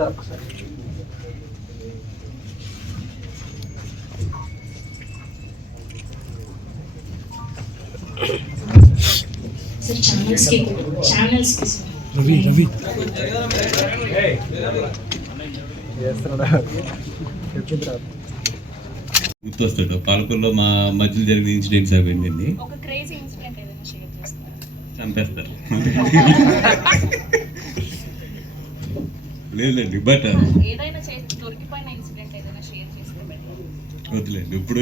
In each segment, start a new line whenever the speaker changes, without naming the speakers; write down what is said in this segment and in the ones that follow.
Sir ఒకసారి?
రవి రవి.
గుర్తొస్తాడు. పాలకొల్లో మా మధ్యలో జరిగిన ఇన్సిడెంట్స్ అవన్నీ
ఒక క్రేజీ ఇన్సిడెంట్ ఏదైనా షేర్ చేస్తారా?
చంపేస్తారు.
చేస్తే better.
వద్దులేండి ఇప్పుడు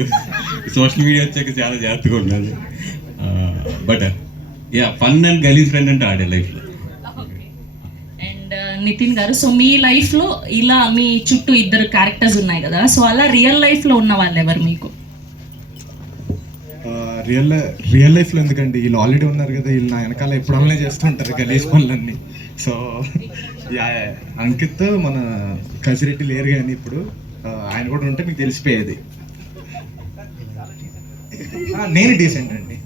సోషల్ మీడియా వచ్చాక చాలా జాగ్రత్తగా ఉండాలి. బట్ యా ఫన్ అండ్ గలీజ్ ఫ్రెండ్ అంటే ఆడే లైఫ్లో.
అండ్ నితిన్ గారు సో మీ లైఫ్లో ఇలా మీ చుట్టూ ఇద్దరు క్యారెక్టర్స్ ఉన్నాయి కదా సో అలా రియల్ లైఫ్లో ఉన్న వాళ్ళు ఎవరు మీకు?
రియల్ రియల్ లైఫ్లో ఎందుకండి? వీళ్ళు ఆల్రెడీ ఉన్నారు కదా వీళ్ళు నా వెనకాల ఎప్పుడన్నా చేస్తుంటారు గలీజ్ పనులన్నీ. So yeah yeah. అంకిత్ మన కసిరెడ్డి లేరు కానీ ఇప్పుడు ఆయన కూడా ఉంటే మీకు తెలిసిపోయేది. నేను డీసెంట్ అండి.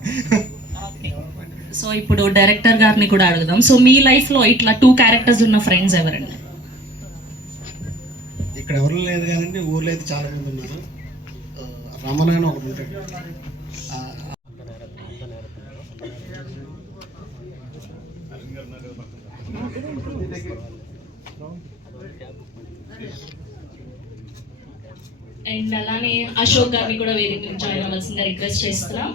సో ఇప్పుడు డైరెక్టర్ గారిని కూడా అడుగుదాం. సో మీ లైఫ్లో ఇట్లా టూ క్యారెక్టర్స్ ఉన్న ఫ్రెండ్స్ ఎవరండి?
ఇక్కడ ఎవరు లేదు కానండి ఊర్లో అయితే చాలా మంది ఉన్నారు. రమణ అని ఒకడు ఉంటాడు.
అండ్ అలానే అశోక్ గారిని కూడా వేదిక నుంచి జాయిన్ అవ్వాల్సిందిగా రిక్వెస్ట్ చేస్తున్నాం.